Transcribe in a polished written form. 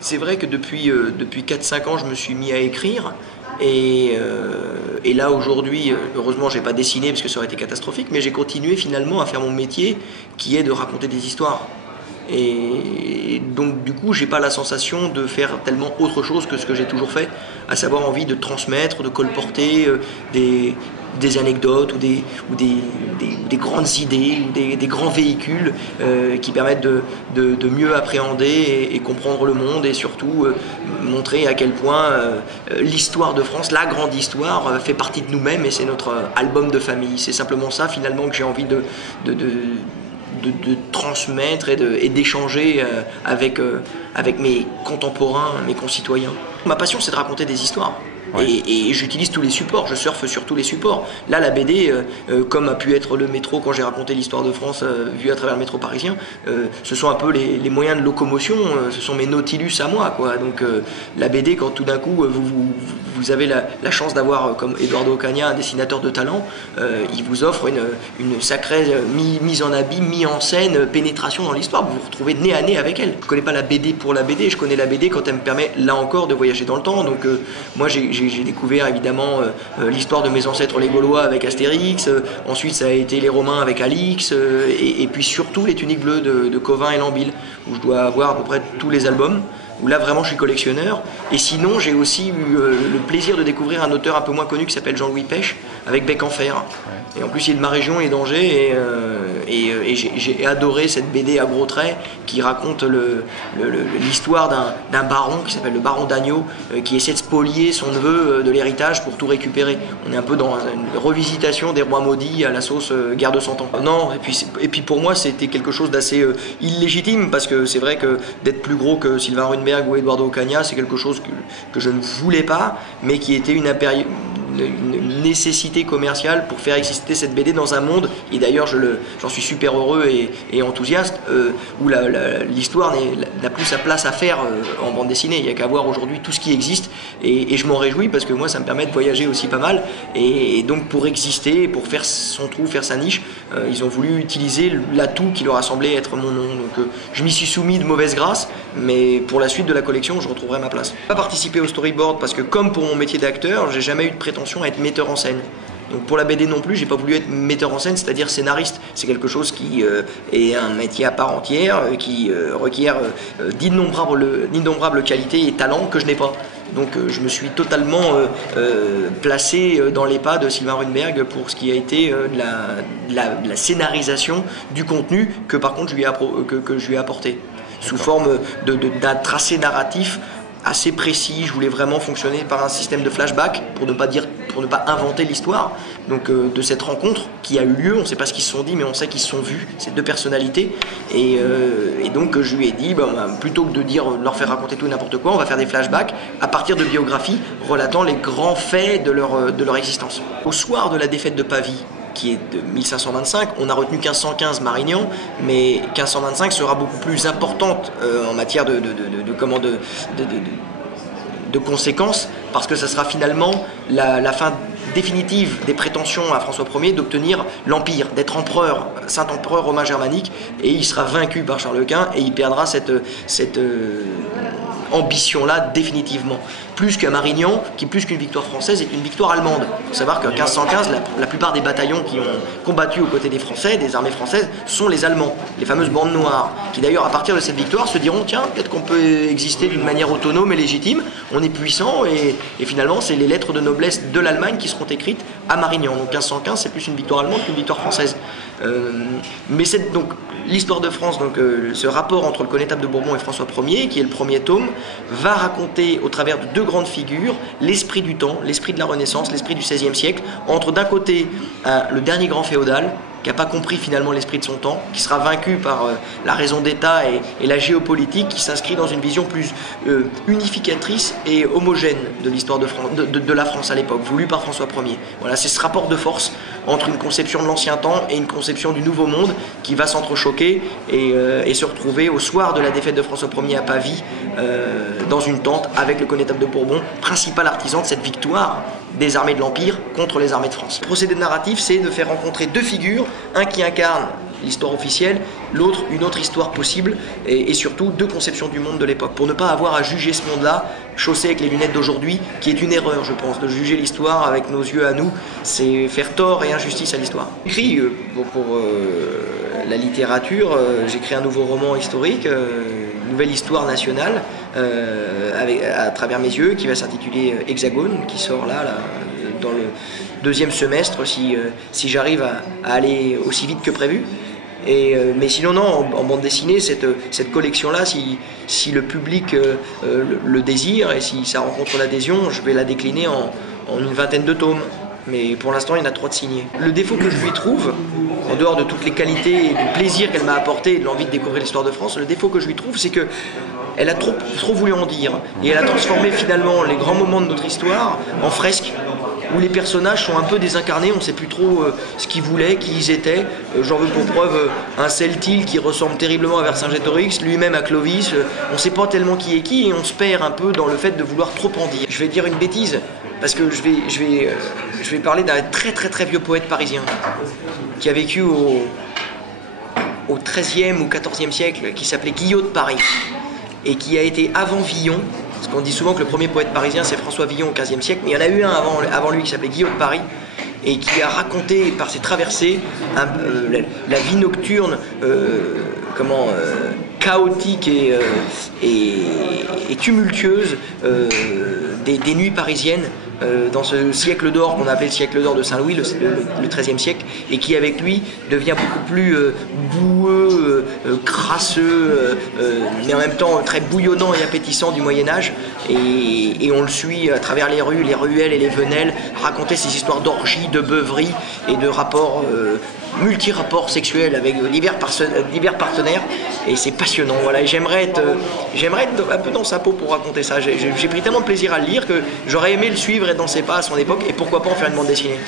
C'est vrai que depuis 4-5 ans, je me suis mis à écrire. Et là aujourd'hui, heureusement j'ai pas dessiné parce que ça aurait été catastrophique, mais j'ai continué finalement à faire mon métier qui est de raconter des histoires. Et donc du coup j'ai pas la sensation de faire tellement autre chose que ce que j'ai toujours fait, à savoir envie de transmettre, de colporter des anecdotes ou des grandes idées ou des grands véhicules qui permettent de mieux appréhender et comprendre le monde, et surtout montrer à quel point l'histoire de France, la grande histoire, fait partie de nous-mêmes et c'est notre album de famille. C'est simplement ça finalement que j'ai envie de transmettre et d'échanger avec mes contemporains, mes concitoyens. Ma passion, c'est de raconter des histoires. Ouais. Et j'utilise tous les supports, je surfe sur tous les supports. Là, la BD, comme a pu être le métro quand j'ai raconté l'histoire de France vue à travers le métro parisien, ce sont un peu les moyens de locomotion, ce sont mes Nautilus à moi, quoi. Donc la BD, quand tout d'un coup vous avez la chance d'avoir, comme Eduardo Ocaña, un dessinateur de talent, il vous offre une sacrée mise en abîme, mise en scène, pénétration dans l'histoire. Vous vous retrouvez nez à nez avec elle. Je connais pas la BD pour la BD, je connais la BD quand elle me permet, là encore, de voyager dans le temps. Donc moi j'ai découvert évidemment l'histoire de mes ancêtres les Gaulois avec Astérix, ensuite ça a été les Romains avec Alix, et puis surtout les Tuniques bleues de Covin et Lambil, où je dois avoir à peu près tous les albums, où là vraiment je suis collectionneur. Et sinon j'ai aussi eu le plaisir de découvrir un auteur un peu moins connu qui s'appelle Jean-Louis Pêche, avec Bec en fer. Ouais. Et en plus il est de ma région, il est d'Angers, et j'ai adoré cette BD à gros traits qui raconte l'histoire d'un baron qui s'appelle le baron d'Agneau, qui essaie de spolier son neveu de l'héritage pour tout récupérer. On est un peu dans une revisitation des rois maudits à la sauce guerre de 100 ans. Non, et puis pour moi c'était quelque chose d'assez illégitime, parce que c'est vrai que d'être plus gros que Sylvain Runberg ou Eduardo Ocaña, c'est quelque chose que je ne voulais pas, mais qui était une nécessité commerciale pour faire exister cette BD dans un monde, et d'ailleurs j'en suis super heureux et enthousiaste, où l'histoire n'a plus sa place à faire en bande dessinée. Il n'y a qu'à voir aujourd'hui tout ce qui existe, et je m'en réjouis parce que moi ça me permet de voyager aussi pas mal, et donc pour exister, pour faire son trou, faire sa niche, ils ont voulu utiliser l'atout qui leur a semblé être mon nom. Donc je m'y suis soumis de mauvaise grâce, mais pour la suite de la collection je retrouverai ma place. Je n'ai pas participé au storyboard parce que, comme pour mon métier d'acteur, j'ai jamais eu de prétention à être metteur en scène. Donc pour la BD non plus, j'ai pas voulu être metteur en scène, c'est-à-dire scénariste. C'est quelque chose qui est un métier à part entière, qui requiert d'innombrables qualités et talents que je n'ai pas. Donc je me suis totalement placé dans les pas de Sylvain Runberg pour ce qui a été de la scénarisation du contenu que par contre que je lui ai apporté. Sous forme d'un tracé narratif assez précis. Je voulais vraiment fonctionner par un système de flashback pour ne pas inventer l'histoire. Donc de cette rencontre qui a eu lieu, on ne sait pas ce qu'ils se sont dit, mais on sait qu'ils se sont vus, ces deux personnalités. Et donc je lui ai dit, plutôt que de leur faire raconter tout et n'importe quoi, on va faire des flashbacks à partir de biographies relatant les grands faits de leur existence. Au soir de la défaite de Pavie, qui est de 1525, on a retenu 1515 Marignan, mais 1525 sera beaucoup plus importante en matière de conséquences, parce que ça sera finalement la fin définitive des prétentions à François Ier d'obtenir l'Empire, d'être empereur, Saint-Empereur romain germanique, et il sera vaincu par Charles Quint et il perdra cette ambition-là définitivement. Plus qu'à Marignan, qui plus qu'une victoire française est une victoire allemande. Il faut savoir qu'en 1515, la plupart des bataillons qui ont combattu aux côtés des Français, des armées françaises, sont les Allemands, les fameuses bandes noires, qui d'ailleurs à partir de cette victoire se diront, tiens, peut-être qu'on peut exister d'une manière autonome et légitime, on est puissant, et finalement c'est les lettres de noblesse de l'Allemagne qui seront écrites à Marignan. Donc 1515, c'est plus une victoire allemande qu'une victoire française. Mais c'est donc l'histoire de France, donc ce rapport entre le connétable de Bourbon et François Ier, qui est le premier tome, va raconter au travers de deux grandes figures l'esprit du temps, l'esprit de la Renaissance, l'esprit du XVIe siècle, entre d'un côté le dernier grand féodal, qui n'a pas compris finalement l'esprit de son temps, qui sera vaincu par la raison d'État et la géopolitique, qui s'inscrit dans une vision plus unificatrice et homogène de l'histoire de la France à l'époque, voulue par François Ier. Voilà, c'est ce rapport de force entre une conception de l'ancien temps et une conception du nouveau monde qui va s'entrechoquer et se retrouver au soir de la défaite de François Ier à Pavie, dans une tente avec le connétable de Bourbon, principal artisan de cette victoire des armées de l'Empire contre les armées de France. Le procédé narratif, c'est de faire rencontrer deux figures, un qui incarne l'histoire officielle, l'autre une autre histoire possible, et surtout deux conceptions du monde de l'époque, pour ne pas avoir à juger ce monde-là, chaussé avec les lunettes d'aujourd'hui, qui est une erreur, je pense, de juger l'histoire avec nos yeux à nous, c'est faire tort et injustice à l'histoire. J'écris pour la littérature, j'ai créé un nouveau roman historique, une nouvelle histoire nationale, à travers mes yeux, qui va s'intituler Hexagone, qui sort là dans le deuxième semestre, si j'arrive à aller aussi vite que prévu. Mais sinon, non, en bande dessinée, cette collection-là, si le public le désire et si ça rencontre l'adhésion, je vais la décliner en une vingtaine de tomes. Mais pour l'instant, il y en a 3 de signés. Le défaut que je lui trouve, en dehors de toutes les qualités et du plaisir qu'elle m'a apporté et de l'envie de découvrir l'histoire de France, le défaut que je lui trouve, c'est que elle a trop voulu en dire. Et elle a transformé finalement les grands moments de notre histoire en fresques, où les personnages sont un peu désincarnés, on ne sait plus trop ce qu'ils voulaient, qui ils étaient. J'en veux pour preuve un Celtil qui ressemble terriblement à Vercingétorix, lui-même à Clovis. On ne sait pas tellement qui est qui et on se perd un peu dans le fait de vouloir trop en dire. Je vais dire une bêtise, parce que je vais parler d'un très vieux poète parisien qui a vécu au XIIIe ou XIVe siècle, qui s'appelait Guillot de Paris et qui a été avant Villon. Parce qu'on dit souvent que le premier poète parisien c'est François Villon au XVe siècle, mais il y en a eu un avant lui qui s'appelait Guillot de Paris et qui a raconté par ses traversées la vie nocturne chaotique et tumultueuse des nuits parisiennes dans ce siècle d'or qu'on appelait le siècle d'or de Saint-Louis, le XIIIe siècle, et qui avec lui devient beaucoup plus boueux, crasseux, mais en même temps très bouillonnant et appétissant du Moyen-Âge, et on le suit à travers les rues, les ruelles et les venelles, raconter ces histoires d'orgies, de beuveries et de rapports multi-rapports sexuels avec divers partenaires, et c'est passionnant. Voilà, et j'aimerais être un peu dans sa peau pour raconter ça. J'ai pris tellement de plaisir à le lire que j'aurais aimé le suivre, être dans ses pas à son époque, et pourquoi pas en faire une bande dessinée.